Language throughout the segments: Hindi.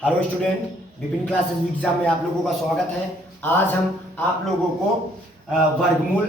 हेलो स्टूडेंट, विभिन्न क्लासेस एग्जाम में आप लोगों का स्वागत है। आज हम आप लोगों को वर्गमूल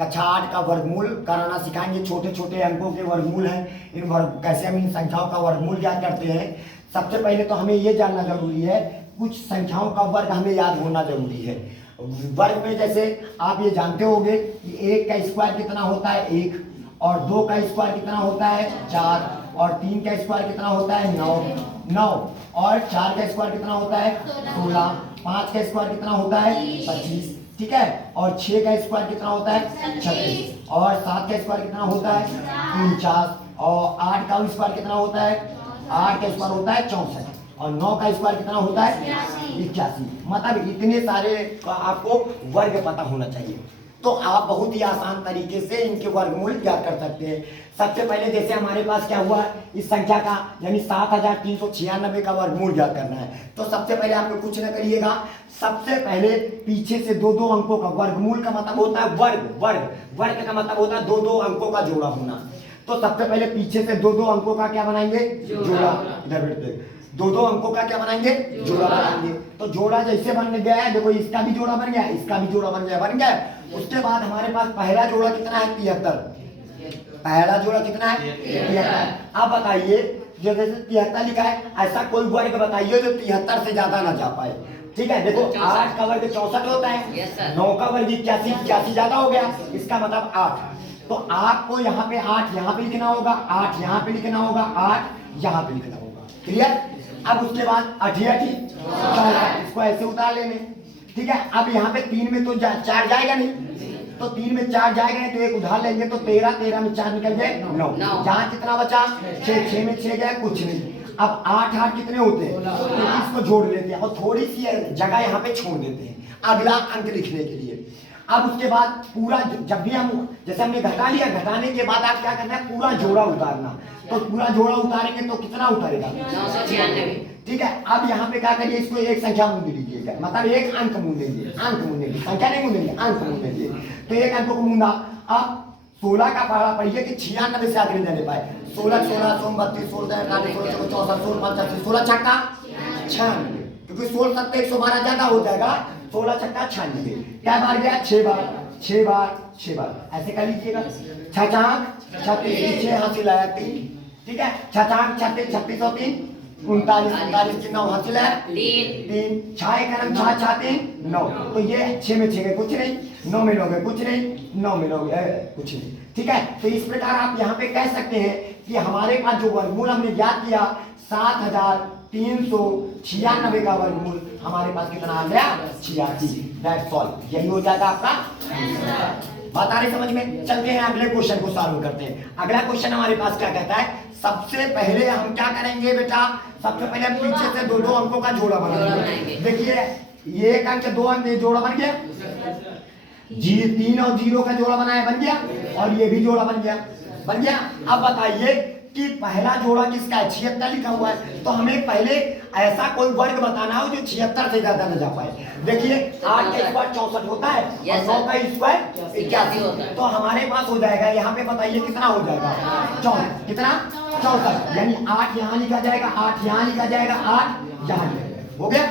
कक्षा 8 का वर्गमूल कराना सिखाएंगे। छोटे छोटे अंकों के वर्गमूल हैं, इन वर्ग कैसे हम इन संख्याओं का वर्गमूल ज्ञात करते हैं। सबसे पहले तो हमें ये जानना जरूरी है, कुछ संख्याओं का वर्ग हमें याद होना जरूरी है। वर्ग में जैसे आप ये जानते होंगे कि 1 का स्क्वायर कितना होता है 1, और 2 का स्क्वायर कितना होता है 4, और 3 का स्क्वायर कितना होता है 9, और 4 का स्क्वायर कितना होता है 16, 5 का स्क्वायर कितना होता है 25, ठीक है, और 6 का स्क्वायर कितना होता है 36, और 7 का स्क्वायर कितना होता है 49, और 8 का स्क्वायर कितना होता है 8 का स्क्वायर होता है 64, और 9 का स्क्वायर कितना होता है 81। मतलब इतने सारे का आपको वर्ग पता होना चाहिए, तो आप बहुत ही आसान तरीके से इनके वर्गमूल ज्ञात कर सकते हैं। सबसे पहले जैसे हमारे पास क्या हुआ, इस संख्या का यानी 7396 का वर्गमूल ज्ञात करना है। तो सबसे पहले आप लोग कुछ न करिएगा, सबसे पहले पीछे से दो दो अंकों का वर्गमूल का मतलब होता है वर्ग का मतलब होता है दो दो अंकों का जोड़ा होना। तो सबसे पहले पीछे से दो दो अंकों का क्या बनाएंगे जोड़ा। इधर बैठते, दो दो अंकों का क्या बनाएंगे जोड़ा बनाएंगे। तो जोड़ा जैसे बन गया है, देखो इसका भी जोड़ा बन गया, इसका भी जोड़ा बन गया। उसके बाद हमारे पास पहला जोड़ा कितना है 73, पहला जोड़ा कितना है 73। अब बताइए जैसे 73 लिखा है, ऐसा कोई वर्ग बताइए जो 73 से ज्यादा ना जा पाए। ठीक है, देखो 8 का वर्ग 64 होता है, 9 का वर्ग 81 ज्यादा हो गया, इसका मतलब 8। तो आपको यहाँ पे 8 यहाँ पे लिखना होगा, 8 यहाँ पे लिखना होगा, 8 यहाँ पे लिखना होगा। क्लियर। अब उसके बाद 88 इसको ऐसे उतार लेने। ठीक है, अब यहाँ पे 3 में तो 4 जाएगा नहीं, तो 3 में 4 जाएगा नहीं, तो एक उधार लेंगे, तो 13 में 4 निकल गए 9। यहाँ कितना बचा 6 में 6 गया कुछ नहीं। अब 8 कितने होते हैं, तो इसको जोड़ लेते हैं और थोड़ी सी जगह यहाँ पे छोड़ देते हैं अगला अंक लिखने के लिए। अब उसके बाद पूरा जब भी हम जैसे हमने घटा लिया, घटाने के बाद आप क्या करना है पूरा जोड़ा उतारना। तो पूरा जोड़ा उतारेंगे तो कितना उतारेगा 996। ठीक है, अब यहाँ पे क्या करिए, इसको एक संख्या मूंद लीजिएगा, मतलब एक अंक मूंदेंगे, संख्या नहीं मूंदेंगे, अंक मूंदेंगे। तो एक अंक को मूंदा। अब 16 का पहाड़ा पढ़िए कि 96 से आगे नहीं पाए। 16 16 32 16 34 64 85 16 छक्का 96, क्योंकि 16 7 112 ज्यादा हो जाएगा। 16 छक्का 96 क्या बार गया 6 बार ऐसे कर लीजिएगा। 6 36 6 हासिल आया 3। ठीक है, 6 36 36 और 3 39 की 9 हासिल है 3 6 करम 6 3 9। तो ये 6 में 6 गए कुछ नहीं, 9 में 9 गए कुछ नहीं, 9 में 9 गए कुछ नहीं। ठीक है, तो इस प्रकार आप यहाँ पे कह सकते हैं कि हमारे पास जो वर्गमूल हमने ज्ञात किया 7396 का वर्गमूल हमारे पास कितना आ गया 86। दैट्स ऑल, यही हो जाएगा आपका। बात आ रही समझ में। चलते हैं अगले क्वेश्चन को सॉल्व करते हैं। अगला क्वेश्चन हमारे पास क्या कहता है, सबसे पहले हम क्या करेंगे बेटा, सबसे पहले हम पीछे से दो दो अंकों का जोड़ा बनाएंगे। देखिए ये एक अंक 2 अंक जोड़ा बन गया, 3 और 0 का जोड़ा बनाया बन गया, और ये भी जोड़ा बन गया। अब बताइए कि पहला जोड़ा किसका है 76 लिखा हुआ है, तो हमें पहले ऐसा कोई वर्ग बताना हो जो 76 से ज्यादा न जा पाए। देखिए 8 का स्क्वायर 64 होता है, और 9 का स्क्वायर 81 होता है। तो हमारे पास हो जाएगा, यहाँ पे बताइए कितना हो जाएगा 64, कितना 64, यानी 8 यहाँ लिखा जाएगा, 8 यहाँ लिखा जाएगा, 8 यहाँ हो गया।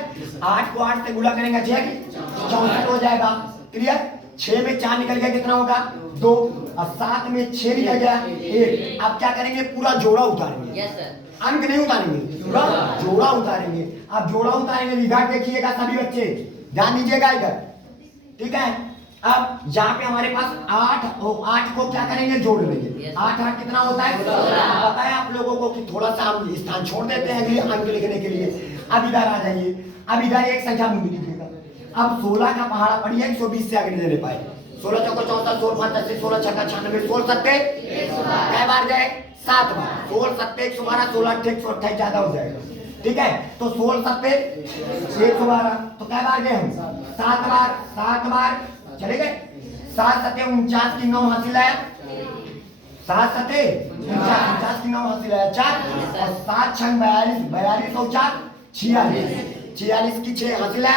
8 को 8 से गुणा करेंगे 64 हो जाएगा। क्लियर। 6 में 4 निकल गया कितना होगा 2, और 7 में 6 निकल गया 1। अब क्या करेंगे पूरा जोड़ा उतारेंगे, अंक नहीं उतारेंगे, पूरा जोड़ा उतारेंगे। अब जोड़ा उतारेंगे, इधर देखिएगा सभी बच्चे, ध्यान दीजिएगा इधर। ठीक है, अब यहाँ पे हमारे पास 8 को क्या करेंगे जोड़ लेंगे। 8 कितना होता है, पता है आप लोगों को कि थोड़ा सा हम स्थान छोड़ देते हैं अंक लिखने के लिए। अब इधर आ जाइए, अब इधर एक संख्या मूंद लीजिएगा। अब 16 का पहाड़ा पढ़िए 120 से आगे नहीं ले पाए। 16 चौको 64 16 5 80 16 छक्का 96 16 7 कै बार गए 7 बार। 16 7 112 16 128 ज्यादा हो जाएगा। ठीक है, तो 16 7 112, तो कै बार गए हम 7 बार चले गए। 7 7 49 की 9 हासिल आया, 7 7 49 की 9 हासिल आया 4, और 7 6 42 42 और 4 46 की 6 हासिल है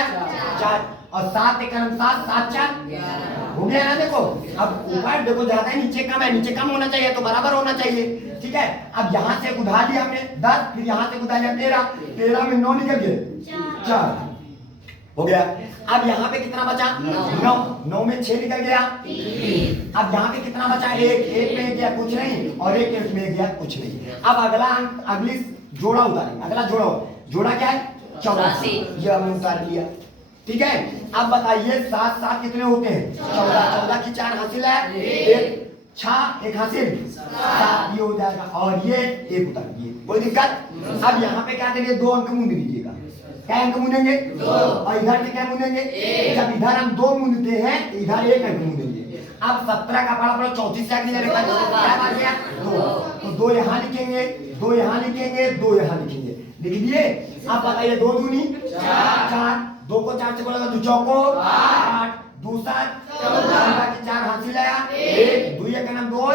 4, और 7 1 7 7 4 हो गया ना। देखो अब ऊपर देखो ज्यादा है नीचे कम है, नीचे कम होना चाहिए तो बराबर होना चाहिए। ठीक है। अब यहाँ से उधार लिया हमने 10, फिर यहाँ से उधार लिया 13, 13 में 9 निकल गए 4 हो गया। अब यहाँ पे कितना बचा 9, 9 में 6 निकल गया। अब यहाँ पे कितना बचा 1, 1 में गया कुछ नहीं और 1 में गया कुछ नहीं। अब अगला अगली जोड़ा उतारेंगे। अगला जोड़ा क्या है 84, ये हमने उतार लिया। ठीक है। अब बताइए 7 7 कितने होते हैं 14, 14 की 4 हासिल है, एक 6 एक हासिल 7, ये हो जाएगा और ये एक उतार दिए, कोई दिक्कत। अब यहाँ पे क्या करिए 2 अंक मूंद लीजिएगा। क्या अंक मूंदेंगे 2 और इधर से क्या मूंदेंगे 1। जब इधर हम 2 मूंदते हैं इधर 1 अंक मूंदेंगे। अब 17 का पड़ा 34 से आगे क्या बात गया 2, तो 2 यहाँ लिखेंगे, 2 यहाँ लिखेंगे, 2 यहाँ लिखेंगे, लिख दिए। अब बताइए 2 दूनी 4, 2 को 4 से बोला तो 2 चौको 8, 2 7 14 की 4 हासिल आया 1, 2 का नाम 2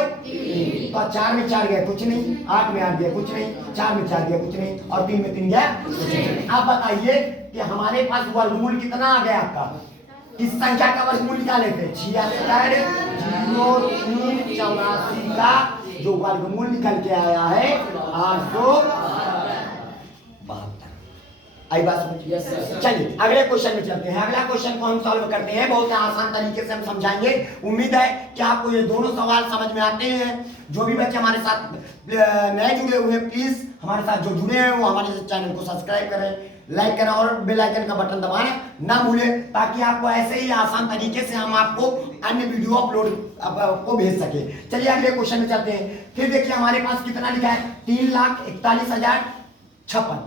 तो 4 में 4 गया कुछ नहीं, 8 में 8 गया कुछ नहीं, 4 में 4 गया कुछ नहीं और 3 में 3 गया कुछ नहीं। अब बताइए कि हमारे पास वर्गमूल कितना आ गया आपका, इस संख्या का वर्गमूल निकाले थे 76 0 3 84 का जो वर्गमूल निकल के आया है 872। आई बात समझ। चलिए अगले क्वेश्चन में चलते हैं। अगला क्वेश्चन को हम सॉल्व करते हैं, बहुत आसान तरीके से हम समझाएंगे। उम्मीद है कि आपको ये दोनों सवाल समझ में आते हैं। जो भी बच्चे हमारे साथ नए जुड़े हुए हैं प्लीज हमारे साथ जो जुड़े हैं वो हमारे चैनल को सब्सक्राइब करें, लाइक करें और बेल आइकन का बटन दबाना ना भूलें, ताकि आपको ऐसे ही आसान तरीके से हम आपको अन्य वीडियो अपलोड को भेज सके। चलिए अगले क्वेश्चन में चलते हैं। फिर देखिए हमारे पास कितना लिखा है 3,41,056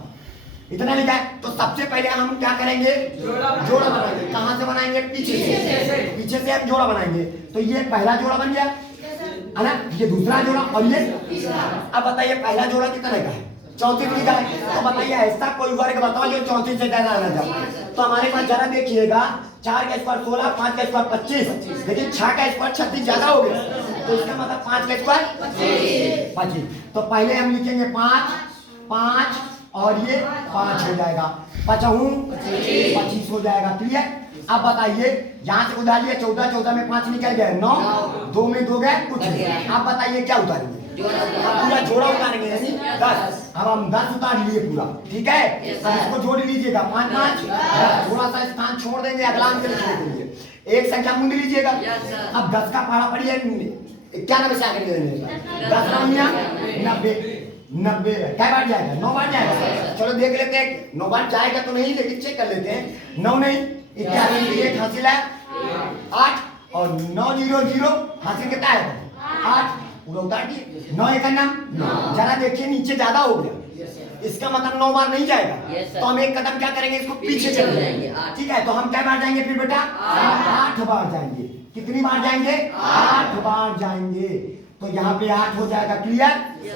इतना लिखा है। तो सबसे पहले हम क्या करेंगे जोड़ा बनाएंगे। कहां से बनाएंगे पीछे से हम जोड़ा बनाएंगे। तो ये पहला जोड़ा बन गया है ना, ये दूसरा जोड़ा और ये। अब बताइए पहला जोड़ा कितना का है 34 लिखा है। तो बताइए ऐसा कोई वर्ग बताओ जो 34 से ज्यादा आना जाए। तो हमारे पास जरा देखिएगा 4 का स्क्वायर 16, 5 का स्क्वायर 25, लेकिन 6 का स्क्वायर 36 ज्यादा हो गया। तो इसका मतलब 5 का स्क्वायर 25। तो पहले हम लिखेंगे 5 5 और ये 5 हो जाएगा, 25 हो जाएगा। क्लियर। अब बताइए यहाँ से उधार लिया 14, 14 में 5 निकल गए 9, 2 में 2 गए कुछ नहीं। अब बताइए क्या उतारेंगे पूरा जोड़ा उतारेंगे यानी 10। अब हम 10 उतार लिए पूरा, ठीक है। अब इसको जोड़ लीजिएगा 5 5, थोड़ा सा स्थान छोड़ देंगे अगला अंक लिखने के लिए। एक संख्या मूंद लीजिएगा। अब 10 का पहाड़ा पड़ी है 91 से आगे 10 90 90 क्या बार जाएगा 9 बार जाएगा। चलो देख लेते हैं 9 बार जाएगा तो नहीं, लेकिन चेक कर लेते हैं। 9 नहीं 81 एक हासिल है 8 और 9 0 0 हासिल कितना है 8 पूरा उतार दिए। 9 एक नाम 9। जरा देखिए नीचे ज्यादा हो गया, इसका मतलब 9 बार नहीं जाएगा। तो हम एक कदम क्या करेंगे इसको पीछे चले जाएंगे। ठीक है। तो हम क्या बार जाएंगे फिर बेटा 8 बार जाएंगे। कितनी बार जाएंगे 8 बार जाएंगे। तो यहाँ पे 8 हो जाएगा। क्लियर।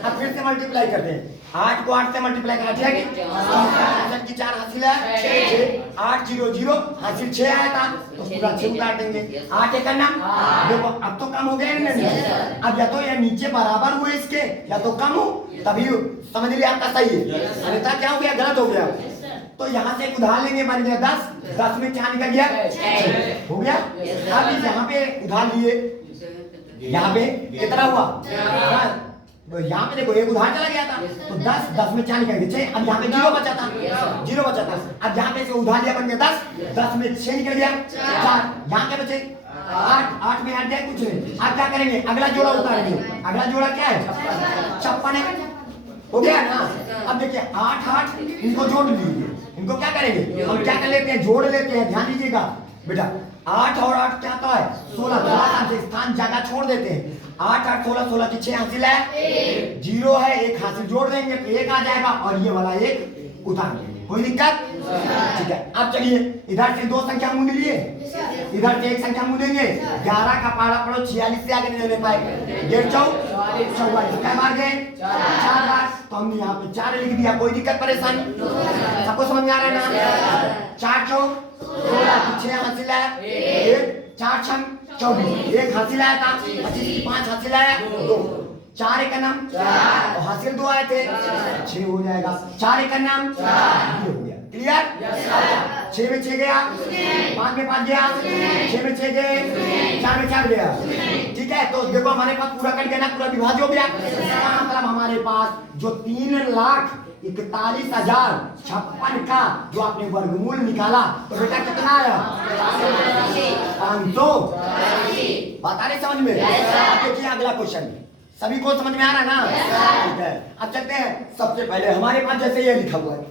अब फिर से मल्टीप्लाई करते हैं 8 को 8 से मल्टीप्लाई करा दिया की 4 हासिल है 6, 8 0 0 हासिल 6 आया था तो पूरा 6 उतार देंगे। 8 एक नाम देखो अब तो कम हो गया ना। अब या तो ये नीचे बराबर हुए इसके या तो कम हो, तभी समझ लिया आपका सही है, अन्यथा क्या हो गया गलत हो गया। तो यहाँ से उधार लेंगे बन गया 10, 10 में 4 निकल गया 6 हो गया। अब यहाँ पे उधार लिए, यहाँ पे कितना हुआ यहाँ पे देखो एक उधार चला गया था तो 10, 10 में 4 निकल गए 6। अब यहाँ पे 0 बचा था 0 बचा था। अब यहाँ पे से उधार लिया बन गया 10, 10 में 6 निकल गया 4। यहाँ क्या बचे 8, 8 में 8 जाए कुछ नहीं। अब क्या करेंगे अगला जोड़ा उतारेंगे। अगला जोड़ा क्या है 56 है, हो गया ना। अब देखिए 8 8 इनको जोड़ लीजिए। इनको क्या करेंगे हम क्या कर लेते हैं जोड़ लेते हैं। ध्यान दीजिएगा बेटा 8 और 8 क्या आता है 16, थोड़ा सा स्थान ज्यादा छोड़ देते हैं। 8 8 16 16 की 6 हासिल है 0 है, एक हासिल जोड़ देंगे तो 1 आ जाएगा और ये वाला 1 उतार देंगे। कोई दिक्कत ठीक है। अब चलिए इधर से 2 संख्या मूंद लिए, इधर से एक संख्या मूंदेंगे। 11 का पहाड़ा पड़ो 46 से आगे नहीं ले पाए 1 44 क्या मार गए 4 बार। तो हमने यहाँ पे 4 लिख दिया। कोई दिक्कत परेशानी सबको समझ में आ रहा है ना। 4 4 16 6 हासिल है 1 4 6 24 1 हासिल आया था 25 5 हासिल आया 2 4 एक नाम 4 हासिल 2 आए थे 6 हो जाएगा। 4 एक नाम 4 ये हो गया। क्लियर। 6 में 6 गया, 5 में 5 गया, 6 में 6 गए, 4 में 4 गया। ठीक है, तो देखो हमारे पास पूरा कट गया ना, पूरा विभाज्य हो गया। मतलब हमारे पास जो 3,41,056 का जो आपने वर्गमूल निकाला तो बेटा कितना आया? 500। बात आ रही समझ में? अब देखिए अगला क्वेश्चन, सभी को समझ में आ रहा है ना? ठीक है, अब चलते हैं। सबसे पहले हमारे पास जैसे ये लिखा हुआ है,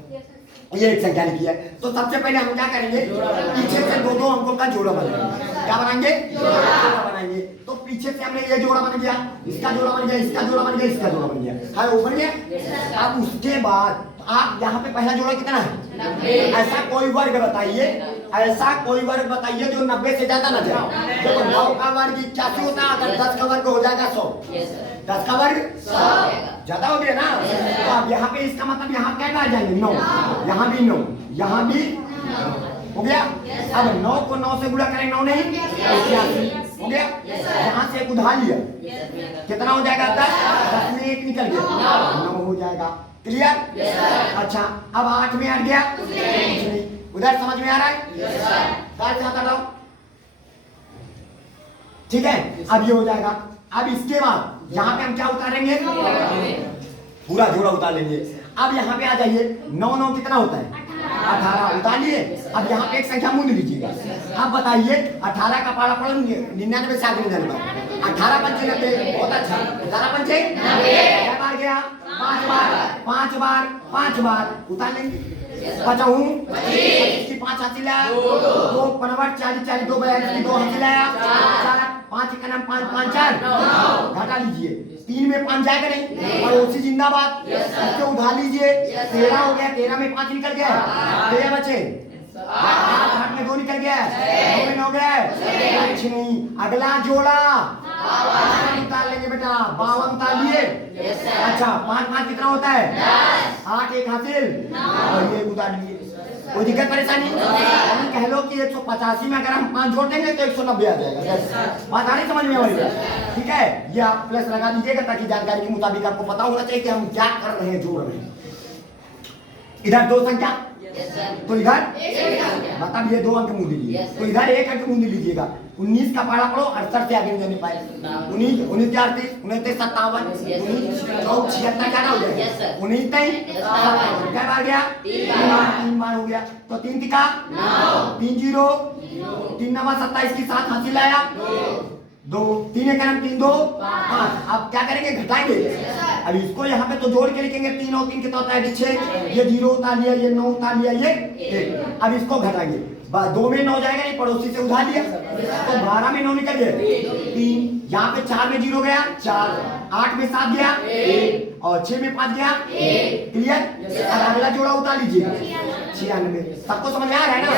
ये एक संख्या लिखी है, तो सबसे पहले हम क्या करेंगे? पीछे से दो दो अंकों का जोड़ा बनाएंगे। क्या बनाएंगे? जोड़ा बनाएंगे। तो पीछे से हमने ये जोड़ा बन गया, इसका जोड़ा बन गया, इसका जोड़ा बन गया, इसका जोड़ा बन गया, हाँ वो बन गया। अब उसके बाद आप यहाँ पे पहला जोड़ा कितना है? 90। ऐसा कोई वर्ग बताइए, ऐसा कोई वर्ग बताइए जो 90 से ज्यादा ना जाए। देखो 9 का वर्ग 81 होता है, अगर 10 का वर्ग हो जाएगा 100। 10 का वर्ग 100 ज्यादा हो गया ना। तो अब यहाँ पे इसका मतलब यहाँ क्या आ जाएंगे? 9, यहाँ भी 9, यहाँ भी हो गया। अब 9 को 9 से गुणा करें, 9 नहीं 81 हो गया। यहाँ से एक उधार लिया, कितना हो जाएगा? 10 में 1 निकल गया, 9 हो जाएगा। क्लियर? अच्छा, अब 8 में 8 गया, उधर समझ में आ रहा है? ठीक है, अब ये हो जाएगा। अब इसके बाद यहाँ पे हम क्या उतारेंगे? पूरा जोड़ा उतार लेंगे। अब यहाँ पे आ जाइए, 9 9 कितना होता है? 18 उतार लिए। अब यहाँ पे एक संख्या मूंद लीजिएगा। अब बताइए 18 का पारा पड़ा 99 से आगे 99, 18 पंचे 90, बहुत अच्छा। 18 पंचे 90, क्या बार गया? 5 बार, 5 बार, 5 बार उतार लेंगे। 25 की 5 हासिल आया, 2 55 40 40 2 42 की 2 हासिल आया, 5 का नाम 5 5 4 घटा लीजिए। 3 में 5 जाएगा नहीं, पड़ोसी जिंदाबाद। इसको उधार लीजिए, 13 हो गया, 13 में 5 निकल गया, 13 बचे। 8 में 2 निकल गया, 9 में 9 गया, कुछ नहीं। अगला जोड़ा उतार लेंगे बेटा, 52 उतार लिए। अच्छा, 5 5 कितना होता है? 8 1 हासिल, और ये उतार लिए। कोई दिक्कत परेशानी? कह लो कि 185 में अगर हम 5 जोड़ देंगे तो 190 आ जाएगा। बात आ रही समझ में हमारी? ठीक है, ये आप प्लस लगा दीजिएगा ताकि जानकारी के मुताबिक आपको पता होना चाहिए कि हम क्या कर रहे हैं, जोड़ रहे हैं। इधर 2 संख्या, तो इधर मतलब ये 2 अंक मूंद लीजिए, तो इधर 1 अंक मूंद लीजिएगा। 19 का पारा पढ़ो, 68 से आगे नहीं जाने पाए। 19 19 38 29 57 19 14 76 क्या हो गया? 19 23 क्या बार गया? 3 बार हो गया। तो 3 तिका 3 0 3 9 27 की 7 हासिल आया, 2 3 1 3 2 5। अब क्या करेंगे? घटाएंगे। अब इसको यहाँ पे तो जोड़ के लिखेंगे, 3 और 3 कितना होता है? 6। ये 0 उतार लिया, ये 9 उतार लिया, ये 1। अब इसको घटाएंगे, 2 में 9 जाएगा नहीं, पड़ोसी से उधार लिया, तो 12 में 9 निकल गया, 3। यहाँ पे 4 में 0 गया, 4। 8 में 7 गया, 1। और 6 में 5 गया, 1। क्लियर? अब अगला जोड़ा उतार लीजिए, 96। सबको समझ में आ रहा है ना?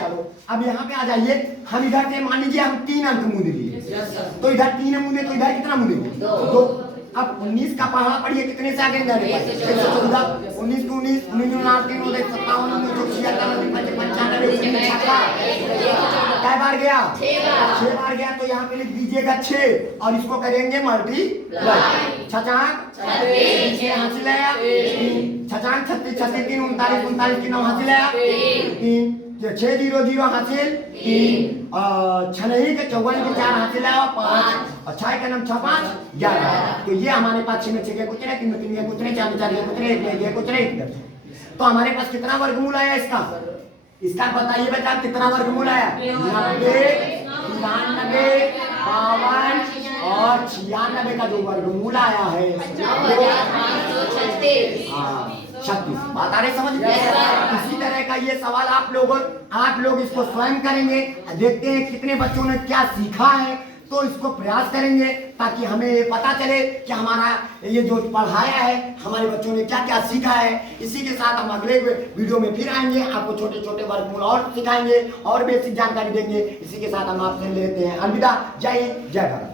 चलो अब यहाँ पे आ जाइए। हम इधर से मान लीजिए हम 3 अंक मूंद लिए, तो इधर 3 मूंदे, तो इधर कितना मूंदेंगे? 2। अब 19 का पहाड़ा पढ़िए, कितने से आगे जाने? 114। 19 को 19 19 3 57 क्या बार गया? 6 बार गया। तो यहाँ पे लिख दीजिएगा 6 और इसको करेंगे मल्टीप्लाई। 6 हासिल आया, 6 36 36 3 39 39 की 9 हासिल आया, 3 6 0 0 हासिल, 3 6 नहीं के 54 के 4 हासिल आया, 5 और 6 का नाम 6 5 11। तो ये हमारे पास 6 में 6 के कुछ नहीं, 3 में 3 के कुछ नहीं, 4 में 4 के कुछ नहीं, 1 में 1 के कुछ नहीं। तो हमारे पास कितना वर्गमूल आया इसका? इसका बताइए बेटा कितना वर्गमूल आया? 90 93 52 और 96 का जो वर्गमूल आया है 36। बात आ रही समझ में? इसी तरह का ये सवाल आप लोग इसको स्वयं करेंगे, देखते हैं कितने बच्चों ने क्या सीखा है, तो इसको प्रयास करेंगे ताकि हमें ये पता चले कि हमारा ये जो पढ़ाया है हमारे बच्चों ने क्या क्या सीखा है। इसी के साथ हम अगले वीडियो में फिर आएंगे, आपको छोटे छोटे वर्गमूल और सिखाएंगे और बेसिक जानकारी देंगे। इसी के साथ हम आपसे लेते हैं अलविदा। जय हिंद, जय भारत।